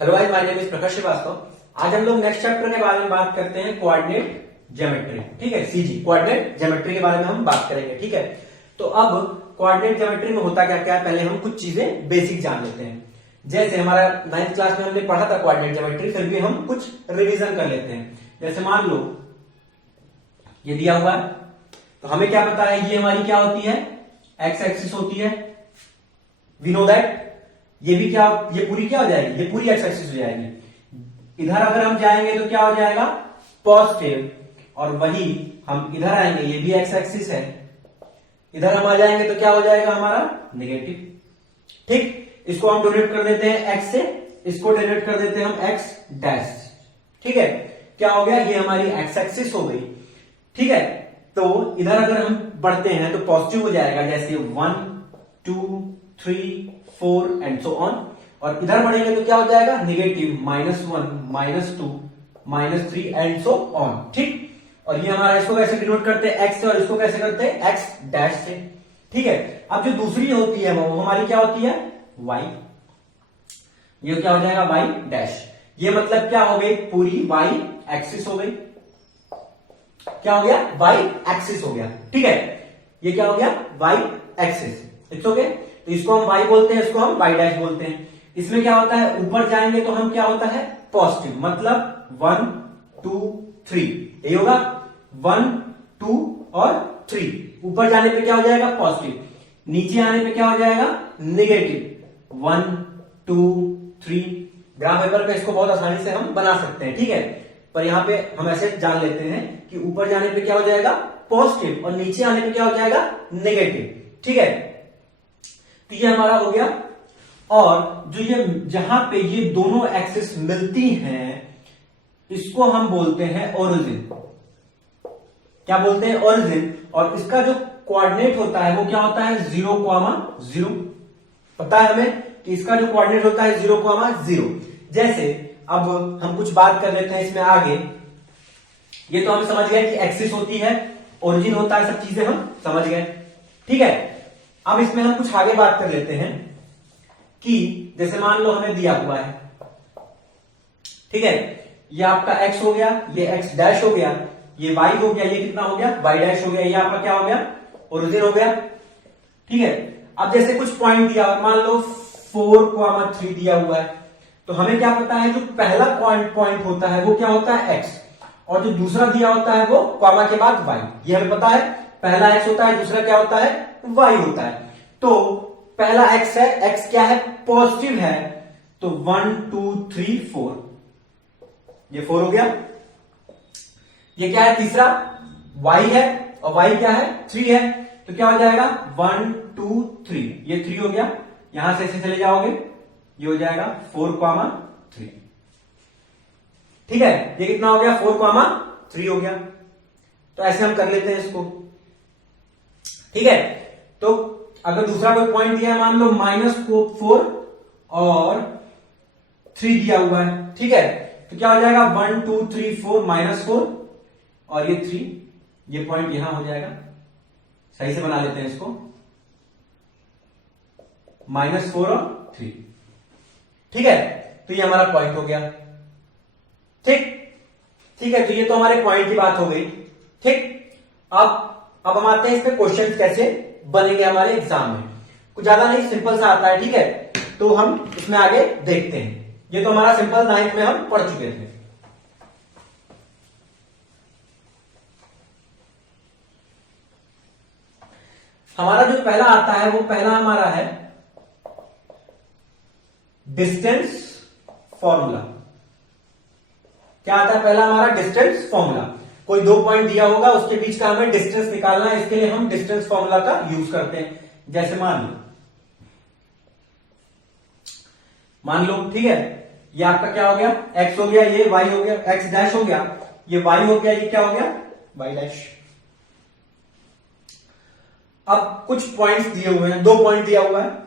Hello guys, my name is Prakash Srivastava. आज हम लोग नेक्स्ट चैप्टर के बारे में बात करते हैं, कोऑर्डिनेट ज्योमेट्री। ठीक है, सीजी कोऑर्डिनेट ज्योमेट्री के बारे में हम बात करेंगे। ठीक है, तो अब कोऑर्डिनेट ज्योमेट्री में होता क्या क्या है, पहले हम कुछ चीजें बेसिक जान लेते हैं। जैसे हमारा 9th क्लास में हमने पढ़ा था कोऑर्डिनेट ज्योमेट्री, फिर भी हम कुछ रिवीजन कर लेते हैं। जैसे मान लो ये दिया हुआ है, तो हमें क्या पता है, ये हमारी क्या होती है, एक्स एक्सिस होती है। वी नो दैट ये भी क्या, ये पूरी क्या हो जाएगी, ये पूरी एक्स एक्सिस हो जाएगी। इधर अगर हम जाएंगे तो क्या हो जाएगा, पॉजिटिव, और वही हम इधर आएंगे, ये भी एक्स एक्सिस है। इधर हम आ जाएंगे तो क्या हो जाएगा हमारा, नेगेटिव। ठीक, इसको हम डोनेट कर देते हैं एक्स से, इसको डोनेट कर देते हैं हम एक्स डैश। ठीक है, क्या हो गया, ये हमारी एक्स एक्सिस हो गई। ठीक है, तो इधर अगर हम बढ़ते हैं तो पॉजिटिव हो जाएगा, जैसे 1 2 3 4 एंड सो ऑन। और इधर बढ़ेंगे तो क्या हो जाएगा, नेगेटिव, -1 -2 -3 एंड सो ऑन। ठीक, और ये हमारा, इसको कैसे डिनोट करते हैं, एक्स से, और इसको कैसे करते हैं, एक्स डैश से। ठीक है, अब जो दूसरी होती है वो हमारी क्या होती है, वाई। ये क्या हो जाएगा, वाई डैश। ये मतलब क्या हो गई, पूरी वाई एक्सिस हो गई। क्या हो गया, वाई एक्सिस हो गया। ठीक है, ये क्या हो गया, वाई एक्सिस। इट्स ओके, तो इसको हम y बोलते हैं, इसको हम y डैश बोलते हैं। इसमें क्या होता है, ऊपर जाएंगे तो हम क्या होता है, पॉजिटिव, मतलब 1 2 3, यही होगा 1 2 और 3। ऊपर जाने पे क्या हो जाएगा, पॉजिटिव। नीचे आने पे क्या हो जाएगा, नेगेटिव, 1 2 3। ग्राफ पेपर पे इसको बहुत आसानी से हम बना सकते हैं। ठीक है, पर यहां पे हम ऐसे जान लेते हैं कि ऊपर जाने पे क्या हो जाएगा, पॉजिटिव, और नीचे आने पे क्या हो जाएगा, नेगेटिव। ठीक है, तो ये हमारा हो गया। और जो ये जहां पे ये दोनों एक्सिस मिलती हैं, इसको हम बोलते हैं ओरिजिन। क्या बोलते हैं, ओरिजिन। और इसका जो कोऑर्डिनेट होता है वो क्या होता है, 0,0। पता है हमें कि इसका जो कोऑर्डिनेट होता है 0,0। जैसे अब हम कुछ बात कर लेते हैं इसमें आगे। ये तो हम समझ गए कि एक्सिस होती है, ओरिजिन होता है, सब चीजें हम समझ गए। ठीक है, अब इसमें हम कुछ आगे बात कर लेते हैं कि जैसे मान लो हमें दिया हुआ है, ठीक है, ये आपका x हो गया, ये x डैश हो गया, ये y हो गया, ये कितना हो गया, y डैश हो गया, ये आपका क्या हो गया, ओरिजिन हो गया। ठीक है, अब जैसे कुछ पॉइंट दिया, मान लो 4,3 दिया हुआ है, तो हमें क्या पता है, जो पहला पॉइंट होता है वो क्या होता है, x, और जो दूसरा दिया होता है वो कॉमा के बाद y। ये हमें पता है, पहला x होता है, दूसरा क्या होता है, y होता है। तो पहला x है, x क्या है, पॉजिटिव है, तो 1 2 3 4, ये 4 हो गया। ये क्या है, तीसरा y है, और y क्या है, 3 है, तो क्या हो जाएगा, 1 2 3, ये 3 हो गया। यहां से ऐसे चले जाओगे, ये हो जाएगा 4,3। ठीक है, ये कितना हो गया, 4,3 हो गया। तो ऐसे हम कर लेते हैं इसको। ठीक है, तो अगर दूसरा कोई पॉइंट दिया है, मान लो -4 और 3 दिया हुआ है, ठीक है, तो क्या हो जाएगा, 1 2 3 4, -4 और ये 3, ये पॉइंट यहां हो जाएगा। सही से बना लेते हैं इसको, -4 और 3। ठीक है, तो ये हमारा पॉइंट हो गया। ठीक है, तो ये तो हमारे पॉइंट की बात हो गई। ठीक, अब हम आते हैं इस पे क्वेश्चन कैसे बनेंगे हमारे एग्जाम में। कुछ ज्यादा नहीं, सिंपल सा आता है। ठीक है, तो हम इसमें आगे देखते हैं। ये तो हमारा सिंपल 9th में हम पढ़ चुके थे। हमारा जो पहला आता है वो पहला हमारा है डिस्टेंस फॉर्मूला। क्या आता है पहला हमारा, डिस्टेंस फॉर्मूला। कोई दो पॉइंट दिया होगा, उसके बीच का हमें डिस्टेंस निकालना है, इसके लिए हम डिस्टेंस फॉर्मूला का यूज करते हैं। जैसे मान लो, ठीक है, ये आपका क्या हो गया, x हो गया, ये y हो गया, x डैश हो गया, ये y हो गया, ये क्या हो गया, y डैश। अब कुछ पॉइंट्स दिए हुए हैं, 2 पॉइंट दिया हुआ है,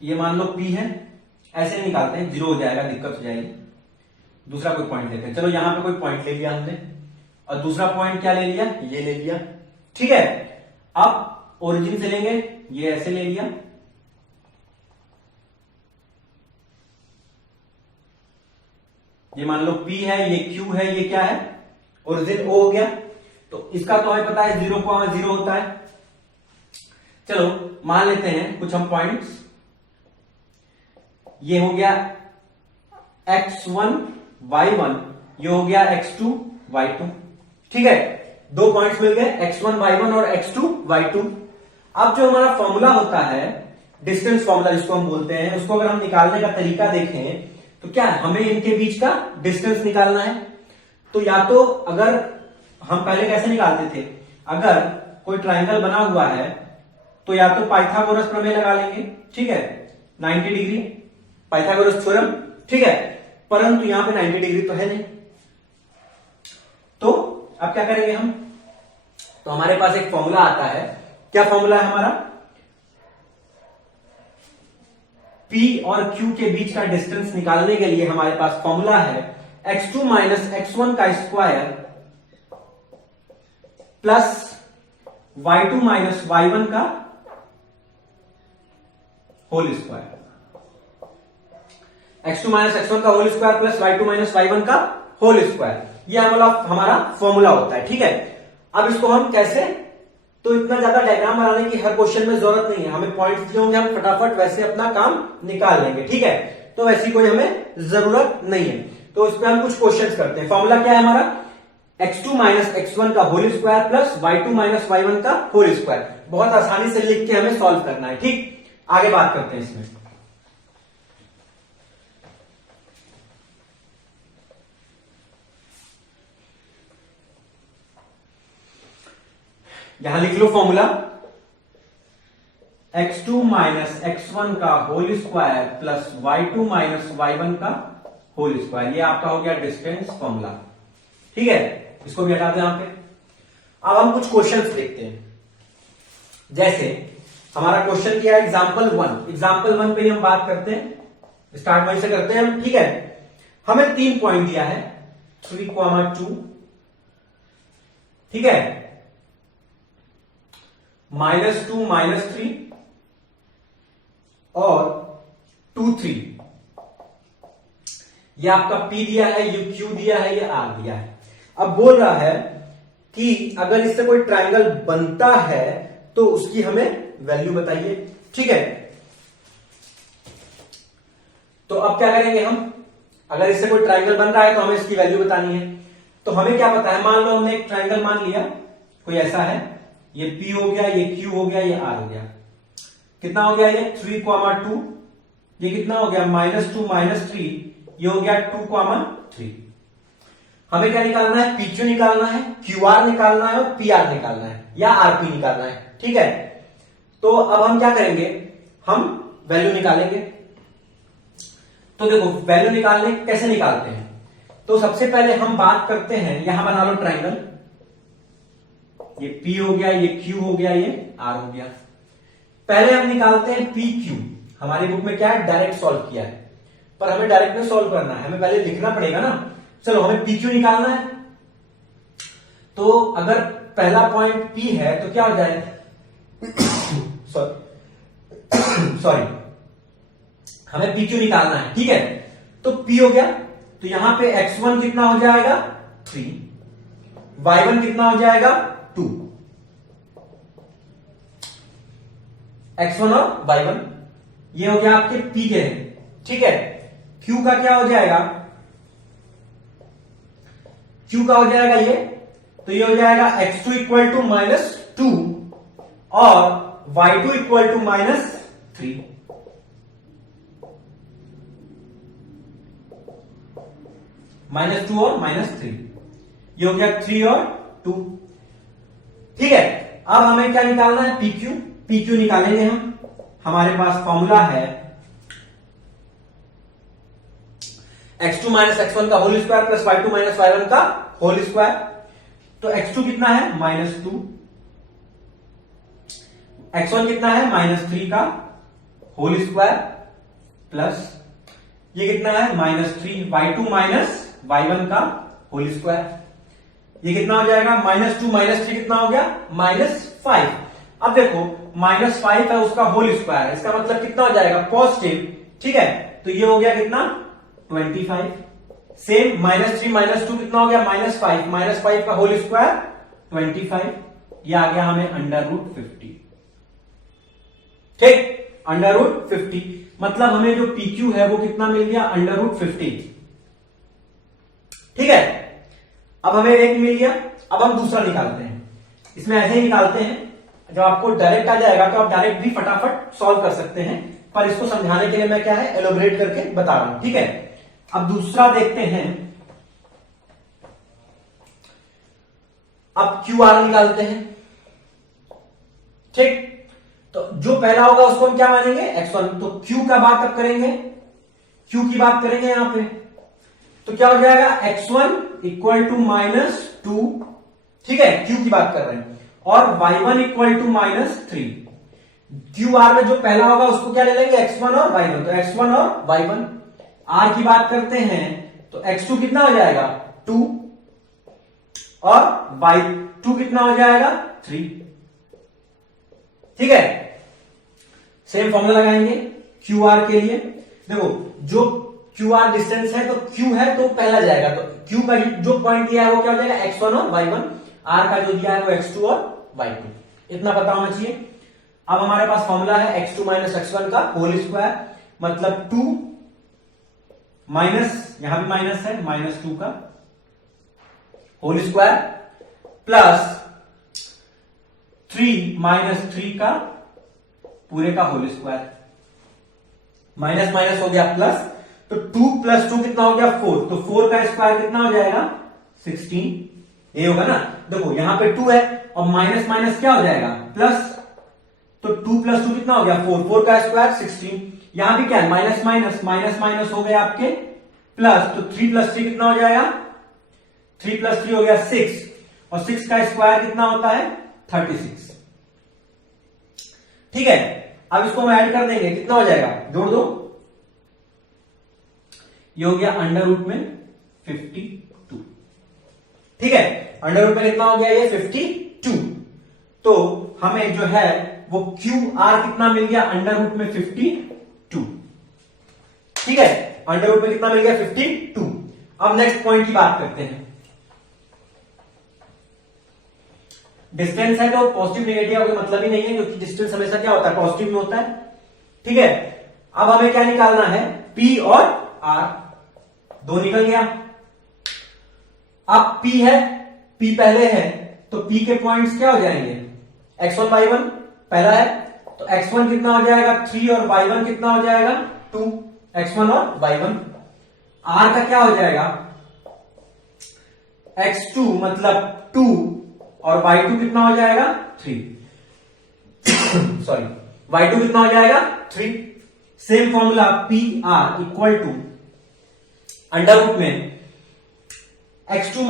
ये मान लो P है, ऐसे नहीं निकालते हैं, 0 हो जाएगा, दिक्कत हो जाएगी। दूसरा कोई पॉइंट लेते हैं, चलो यहां पे कोई पॉइंट ले लिया हमने, और दूसरा पॉइंट क्या ले लिया, ये ले लिया। ठीक है, अब ओरिजिन से लेंगे, ये ऐसे ले लिया, ये मान लो P है, ये Q है, ये क्या है, ओरिजिन O हो गया। तो इसका तो हमें पता है 0,0 होता है। चलो मान लेते हैं कुछ हम पॉइंट्स, ये हो गया x1 y1, ये हो गया x2 y2। ठीक है, दो पॉइंट्स मिल गए, x1 y1 और x2 y2। अब जो हमारा फॉर्मूला होता है डिस्टेंस फॉर्मूला जिसको हम बोलते हैं, उसको अगर हम निकालने का तरीका देखें तो क्या हमें इनके बीच का डिस्टेंस निकालना है। तो या तो अगर हम पहले कैसे निकालते थे, अगर कोई ट्राइंगल बना हुआ है तो या तो पाइथागोरस प्रमेय लगा लेंगे, ठीक है, 90 डिग्री पाइथागोरस थ्योरम, ठीक है, परंतु यहां पे 90 डिग्री तो है नहीं। तो अब क्या करेंगे हम, तो हमारे पास एक फॉर्मूला आता है, क्या फॉर्मूला है हमारा, P और Q के बीच का डिस्टेंस निकालने के लिए हमारे पास फॉर्मूला है x2 माइनस x1 का square plus y2 minus y1 का whole square. x2 minus x1 का whole square plus y2 minus y1 का होल स्क्वायर, यह हमारा फॉर्मूला होता है। ठीक है, अब इसको हम कैसे, तो इतना ज्यादा डायग्राम बनाने की हर क्वेश्चन में जरूरत नहीं है, हमें पॉइंट्स दिए होंगे, हम फटाफट वैसे अपना काम निकाल लेंगे। ठीक है, तो वैसी कोई हमें जरूरत नहीं है। तो इस पे हम कुछ क्वेश्चंस करते हैं। फॉर्मूला क्या है हमारा, x2 माइनस x1 का whole square plus y2 minus y1 का होल स्क्वायर। बहुत आसानी से लिख के हमें सॉल्व करना है। ठीक, आगे बात करते हैं इसमें। यहां लिख लो फॉर्मूला, x2 माइनस x1 का whole square plus y2 minus y1 का होल स्क्वायर, ये आपका हो गया डिस्टेंस फॉर्मूला। ठीक है, इसको भी हटा दें यहां पे। अब हम कुछ क्वेश्चंस देखते हैं, जैसे हमारा क्वेश्चन किया एग्जाम्पल 1, एग्जाम्पल 1 पे ही हम बात करते हैं, स्टार्ट वहीं से करते हैं हम। ठीक है, हमें 3 पॉइंट दिया है 3,2, ठीक है, -2 -3 और 2 3, ये आपका P दिया है, ये Q दिया है, ये R दिया है। अब बोल रहा है कि अगर इससे कोई ट्रायंगल बनता है तो उसकी हमें वैल्यू बताइए। ठीक है, तो अब क्या करेंगे हम, अगर इससे कोई ट्रायंगल बन रहा है तो हमें इसकी वैल्यू बतानी है। तो हमें क्या पता है, मान लो हमने एक ट्रायंगल मान लिया, कोई ऐसा है, ये P हो गया, ये Q हो गया, ये R हो गया। कितना हो गया ये 3,2, ये कितना हो गया -2 -3, ये हो गया 2,3। हमें क्या निकालना है, PQ निकालना है, QR निकालना है और PR निकालना है या RP निकालना है। ठीक है, तो अब हम क्या करेंगे, हम वैल्यू निकालेंगे। तो देखो वैल्यू निकालने कैसे निकालते हैं, तो सबसे पहले हम बात करते हैं, यहां बना लो ट्रायंगल, ये P हो गया, ये Q हो गया, ये R हो गया। पहले हम निकालते हैं PQ, हमारी बुक में क्या है, डायरेक्ट सॉल्व किया है, पर हमें डायरेक्ट में सॉल्व करना है, हमें पहले लिखना पड़ेगा ना। चलो हमें PQ निकालना है, तो अगर पहला पॉइंट P है तो क्या हो जाएगा सॉरी हमें PQ निकालना है। ठीक है, तो P हो गया, तो यहां पे x1 कितना हो जाएगा 3, y1 कितना हो जाएगा 2, x1 और y1 ये हो गया आपके P के। ठीक है, Q का क्या हो जाएगा, Q का हो जाएगा ये, तो ये हो जाएगा x2 इक्वल टू -2 और y2 इक्वल टू -3। -2 और -3, ये हो गया 3 और 2। ठीक है, अब हमें क्या निकालना है, PQ। PQ निकालेंगे हम, हमारे पास फॉर्मूला है x2 माइनस x1 का whole square plus y2 minus y1 का होल स्क्वायर। तो x2 कितना है -2, x1 कितना है -3 का होल स्क्वायर प्लस ये कितना है -3 y2 माइनस y1 का होल स्क्वायर। ये कितना हो जाएगा, -2 -3 कितना हो गया -5। अब देखो -5 है उसका होल स्क्वायर है, इसका मतलब कितना हो जाएगा पॉजिटिव, ठीक है। तो ये हो गया कितना 25। सेम -3 -2 कितना हो गया -5 का होल स्क्वायर 25, ये आ गया हमें √50, ठीक, √50 मतलब हमें जो PQ है वो कितना मिल गया √50, ठीक है। अब हमें एक मिल गया, अब हम दूसरा निकालते हैं। इसमें ऐसे ही निकालते हैं, जब आपको डायरेक्ट आ जाएगा तो आप डायरेक्ट भी फटाफट सॉल्व कर सकते हैं, पर इसको समझाने के लिए मैं क्या है एलोबरेट करके बता रहा हूं, ठीक है। अब दूसरा देखते हैं, अब QR निकालते हैं, ठीक। तो जो पहला होगा उसको हम क्या मानेंगे X1, तो Q का बात अब करेंगे, Q की बात करेंगे यहां पे, तो क्या हो जाएगा X1 = -2, ठीक है, Q की बात कर रहे हैं, और Y1 = -3। QR में जो पहला होगा उसको क्या ले लेंगे X1 और Y1, तो X1 और Y1। R की बात करते हैं तो X2 कितना हो जाएगा 2 और Y2 कितना हो जाएगा 3, ठीक है। सेम फॉर्मूला लगाएंगे QR के लिए। देखो जो QR डिस्टेंस है तो Q है तो पहला जाएगा, तो Q का जो पॉइंट दिया है वो क्या हो जाएगा X1 और Y1, R का जो दिया है वो X2 और Y2, इतना पता होना चाहिए। अब हमारे पास फॉर्मूला है X2 - X1 का होल स्क्वायर, मतलब 2 माइनस, यहां भी माइनस है, -2 का होल स्क्वायर प्लस 3 - 3 का पूरे का होल स्क्वायर, माइनस माइनस हो गया प्लस, तो 2 + 2 कितना हो गया 4, तो 4 का स्क्वायर कितना हो जाएगा 16, ये होगा ना। देखो यहां पे 2 है और माइनस माइनस क्या हो जाएगा प्लस, तो 2 + 2 कितना हो गया 4, 4 का स्क्वायर 16, यहां भी क्या है माइनस माइनस माइनस माइनस हो गया आपके प्लस, तो 3 + 3 कितना हो जाएगा 3 + 3 हो गया 6, और 6 का स्क्वायर कितना होता है 36, ठीक है। अब इसको हम ऐड कर देंगे, कितना हो जाएगा जोड़ दो, ये हो गया √52, ठीक है। √में कितना हो गया ये 52, तो हमें जो है वो QR कितना मिल गया √52, ठीक है। √ में कितना मिल गया 52। अब नेक्स्ट पॉइंट की बात करते हैं। डिस्टेंस है तो पॉजिटिव नेगेटिव का मतलब ही नहीं है, क्योंकि डिस्टेंस हमेशा क्या होता है पॉजिटिव में होता है, ठीक है। अब हमें क्या निकालना है P और R, दो निकल गया। अब P है, P पहले है तो P के पॉइंट्स क्या हो जाएंगे X1 Y1 पहला है, तो X1 कितना हो जाएगा 3 और Y1 कितना हो जाएगा 2, X1 और Y1। R का क्या हो जाएगा X2 मतलब 2 और Y2 कितना हो जाएगा 3 सॉरी Y2 कितना हो जाएगा 3। सेम फॉर्मूला PR = अंडर में X2 -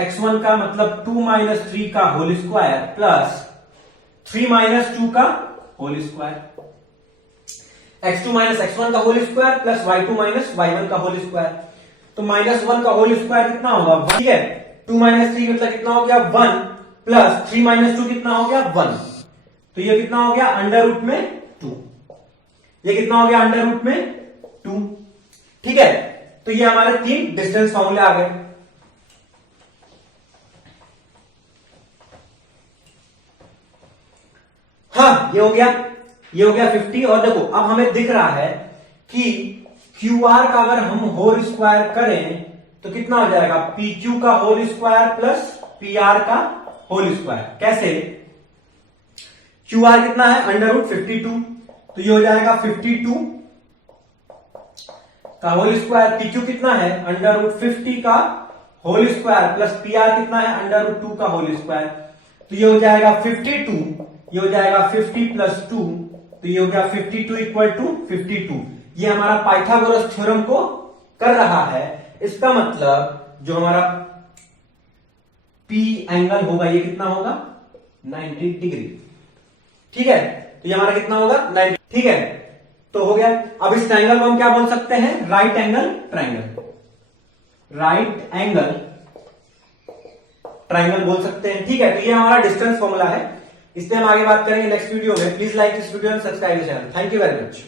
X1 का मतलब 2 - 3 का होल स्क्वायर प्लस 3 - 2 का होल स्क्वायर, X2 - X1 का whole square plus Y2 - Y1 का होल स्क्वायर, तो -1 का होल स्क्वायर कितना होगा, ठीक है। 2 - 3 मतलब कितना हो गया 1 प्लस 3 - 2 कितना हो गया 1, तो ये कितना हो गया अंडर में 2, ये कितना हो गया अंडर में 2, ठीक है। तो ये हमारे 3 डिस्टेंस फॉर्मूले आ गए। हाँ ये हो गया 50। और देखो अब हमें दिख रहा है कि QR का अगर हम होल स्क्वायर करें तो कितना हो जाएगा PQ का होल स्क्वायर प्लस PR का होल स्क्वायर। कैसे, QR कितना है √52, तो ये हो जाएगा 52 का होल स्क्वायर, PQ कितना है √50 का होल स्क्वायर प्लस PR कितना है √2 का होल स्क्वायर, तो ये हो जाएगा 52, ये हो जाएगा 50 + 2, तो ये हो गया 52 = 52। ये हमारा पाइथागोरस थ्योरम को कर रहा है। इसका मतलब जो हमारा P एंगल होगा ये कितना होगा 90 डिग्री, ठीक है। तो ये हमारा कितना होगा 90, ठीक है। तो हो गया। अब इस ट्रायंगल को हम क्या बोल सकते हैं right angle triangle, right angle triangle बोल सकते हैं, ठीक है। तो ये हमारा डिस्टेंस फॉर्मूला है, इस पे हम आगे बात करेंगे नेक्स्ट वीडियो में। Please like this video and subscribe channel. Thank you very much.